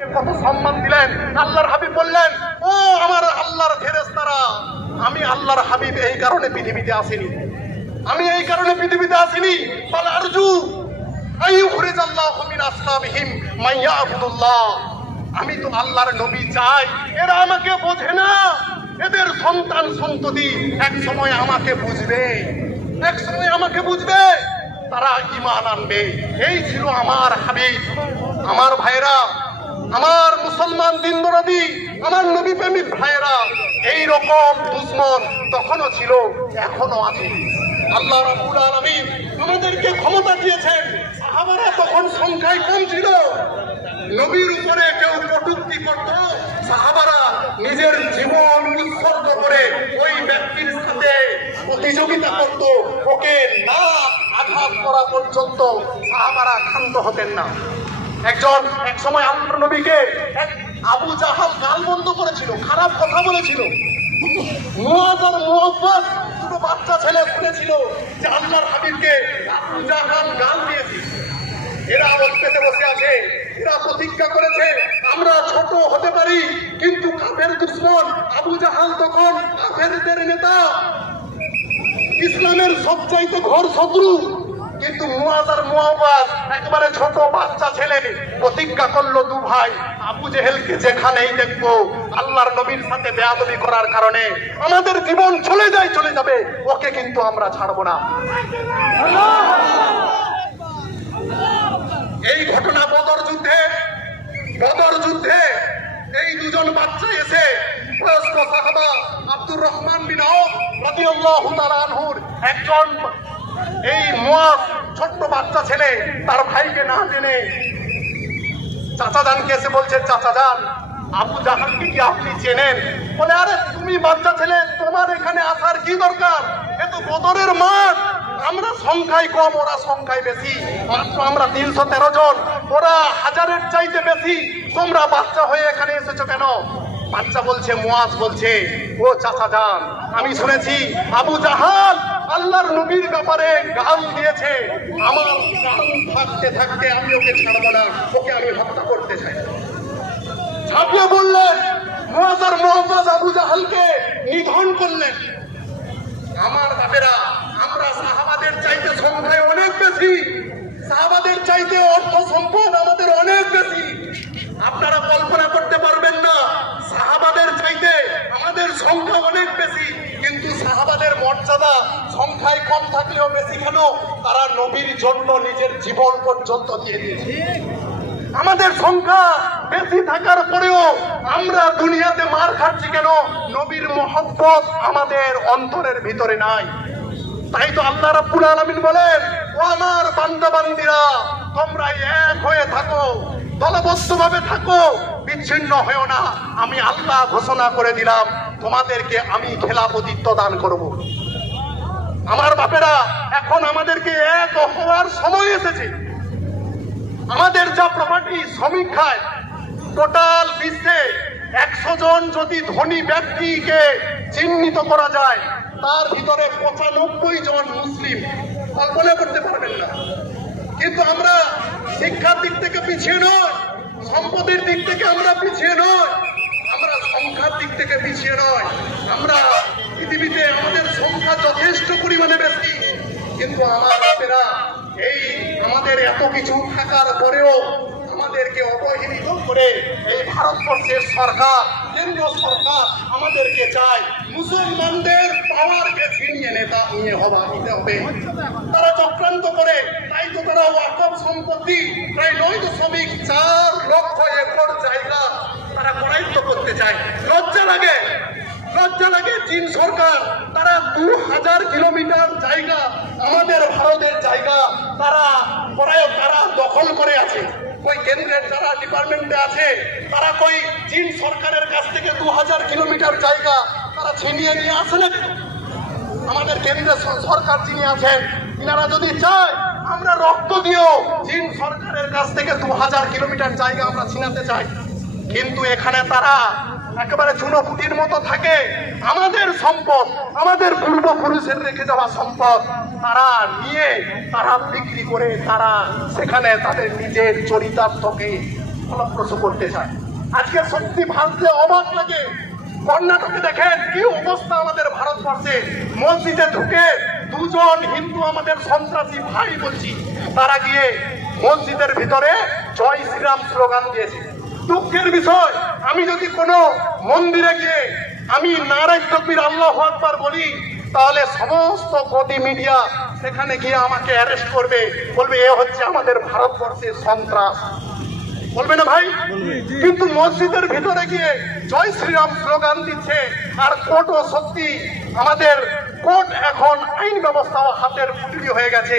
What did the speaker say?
কত সম্মান দিলেন। আল্লাহর হাবিব বললেন, ও আমার আল্লাহর ফেরেশতারা, আমি আল্লাহর হাবিব এই কারণে পৃথিবীতে আসিনি, আমি এই কারণে পৃথিবীতে আসিনি, বাল আরজু আইয়ুখরিজাল্লাহু মিন আসলাবিহিম মান ইয়াবুদুল্লাহ, আমি তো আল্লাহর নবী চাই এরা আমাকে বোঝে না, এদের সন্তান সন্ততি এক সময় আমাকে বুঝবে, এক সময় আমাকে বুঝবে, তারা ঈমান আনবে। এই ছিল আমার হাবিব। আমার ভাইরা, আমার মুসলমান দিনদরদি, আমার নবী প্রেমিক ভাইয়েরা, এই রকম দুশমন তখনও ছিল, এখনো আছে। আল্লাহ রাব্বুল আলামিন আমাদেরকে ক্ষমতা দিয়েছেন। সাহাবারা তখন সংখ্যায় কম ছিল, নবীর উপরে কেউ কটূক্তি করত, সাহাবারা নিজের জীবন উৎসর্গ করে ওই ব্যক্তির সাথে প্রতিযোগিতা করত, ওকে না আঘাত করা পর্যন্ত সাহাবারা ক্ষান্ত হতেন না। এক সময় আল্লাহর নবীকে আবু জাহাল গাল বন্ধ করেছিল, খারাপ কথা বলেছিল। মুআয আর মুআব্বাদ দুটো বাচ্চা ছেলে শুনেছিল যে আল্লাহর হাবিবকে আবু জাহাল গাল দিয়েছে। এরা পেতে বসে আছে, এরা প্রতিজ্ঞা করেছে আমরা ছোট হতে পারি কিন্তু কাফের দুশমন। আবু জাহাল তখন কাফেরদের নেতা, ইসলামের সবচাইতে ঘোর শত্রু, কিন্তু মুআয আর মুআব্বাদ একবারে ছোট বাচ্চা ছেলে প্রতিজ্ঞা করলো, দু ভাই আবু জেহেলকে যেখানেই দেখবো আল্লাহর নবীর সাথে বেয়াদবি করার কারণে আমাদের জীবন চলে যাবে, ওকে কিন্তু আমরা ছাড়বো না। এই ঘটনা বদর যুদ্ধে এই দুজন বাচ্চা এসে বয়স্ক সাহাবা আব্দুর রহমান বিন আওফ রাদিয়াল্লাহু তাআলা আনহুর একজন, এই মুআয ছোট্ট বাচ্চা ছেলে তার ভাইকে না জেনে চাচা জানকে এসে বলছে, চাচা জান আবু জাহালকে কি আপনি চেনেন? বলে, আরে তুমি বাচ্চা ছেলে, তোমার এখানে আসার কি দরকার? এ তো বদরের মাঠ, আমরা সংখ্যায় কম, ওরা সংখ্যায় বেশি, মাত্র আমরা 313 জন, ওরা হাজারের চাইতে বেশি, তোমরা বাচ্চা হয়ে এখানে এসেছো কেন? বাচ্চা বলছে, মুআয বলছে, ও চাচা জান, আমি শুনেছি আবু জাহাল আল্লাহর নবীর ব্যাপারে গাল দিয়েছে, আমার গাল থাকতে থাকতে আমি ওকে ছাড়বো না, ওকে আমি হত্যা করতে চাই। ঝাঁপিয়ে বললেন, মুআয আর মুআব্বাদ আবু জাহালকে নিধন করলেন। আমার বাপেরা, আমরা সাহাবাদের চাইতে সংখ্যায় অনেক বেশি, সাহাবাদের চাইতে অর্থ সম্পদ আমাদের অনেক বেশি। আপনারা কল্পনা করতে পারবেন না, সাহাবাদের চাইতে আমাদের সংখ্যা অনেক বেশি, কিন্তু সাহাবাদের মর্যাদা সংখ্যায় কম থাকলেও বেশি কেন? তারা নবীর জন্য নিজের জীবন পর্যন্ত দিয়ে দিয়েছে। আমাদের সংখ্যা বেশি থাকার পরেও আমরা দুনিয়াতে মার খাচ্ছি কেন? নবীর মহব্বত আমাদের অন্তরের ভিতরে নাই। তাই তো আল্লাহ রাব্বুল আলামিন বলেন, ও আমার বান্দা বান্দীরা, তোমরা এক হয়ে থাকো, দলবদ্ধভাবে থাকো, বিচ্ছিন্ন হয়েও না। আমি আল্লাহ ঘোষণা করে দিলাম, তোমাদেরকে আমি খেলাফতিত্ব দান করব। আমার বাপেরা, এখন আমাদেরকে এক হওয়ার সময় এসেছে। আমাদের যা প্রপার্টি সমীক্ষায় টোটাল বিশ্বে 100 জন যদি ধনী ব্যক্তিকে চিহ্নিত করা যায়, তার ভিতরে 95 জন মুসলিম। কল্পনা করতে পারবেন না। কিন্তু আমরা শিক্ষার দিক থেকে পিছিয়ে নয়, সম্পদের দিক থেকে আমরা পিছিয়ে নয়, আমরা সংখ্যার দিক থেকে পিছিয়ে নয়। আমরা পৃথিবীতে আমাদের সংখ্যা যথেষ্ট পরিমাণে বেশি, কিন্তু আমার বাপেরা, এই আমাদের এত কিছু থাকার পরেও আমাদেরকে অবহেলিত করে এই ভারতবর্ষের সরকার, কেন্দ্র সরকার আমাদেরকে চায় মুসলমানদের পাওয়ারকে ছিনিয়ে নিতে হবে। তারা চক্রান্ত করে, তাই তো তারা ওয়াকফ সম্পত্তি প্রায় 9.4 লক্ষ একর জায়গা তারা করায়ত্ত করতে চায়। লজ্জা লাগে চীন সরকার, তারা 2000 কিলোমিটার জায়গা, আমাদের ভারতের জায়গা তারা দখল করে আছে। ওই কেন্দ্রের যারা ডিপার্টমেন্টে আছে, তারা কই চীন সরকারের কাছ থেকে 2000 কিলোমিটার জায়গা তারা ছিনিয়ে নিয়ে আসে না? আমাদের কেন্দ্রের সরকার যিনি আছেন, তিনারা যদি চায়, আমরা রক্ত দিও চীন সরকারের কাছ থেকে 2000 কিলোমিটার জায়গা আমরা ছিনাতে চাই। কিন্তু এখানে তারা একেবারে চুনোপুটির মতো থাকে। আমাদের সম্পদ, আমাদের পূর্বপুরুষের রেখে যাওয়া সম্পদ তারা নিয়ে, তারা বিক্রি করে, তারা সেখানে তাদের নিজের চরিতার্থকে ফলপ্রসূ করতে চায়। আজকে সত্যি ভাবতে অবাক লাগে, কর্ণাটকে দেখেন কি অবস্থা আমাদের ভারতবর্ষে। মসজিদে ঢুকে দুজন হিন্দু আমাদের সন্ত্রাসী ভাই বলছি, তারা গিয়ে মসজিদের ভিতরে জয় শ্রীরাম স্লোগান দিয়েছে। দুঃখের বিষয়, আমি যদি কোনো মন্দিরে গিয়ে আমি নারায় তকবীর আল্লাহু আকবার বলি, তাহলে সমস্ত গদি মিডিয়া সেখানে গিয়ে আমাকে অ্যারেস্ট করবে, বলবে এ হচ্ছে আমাদের ভারতবর্ষের সন্ত্রাস, বলবে না ভাই? কিন্তু মসজিদের ভিতরে গিয়ে জয় শ্রীরাম স্লোগান দিচ্ছে। আর কোর্টও সত্যি, আমাদের কোর্ট এখন আইন ব্যবস্থাও হাতের পুটলি হয়ে গেছে।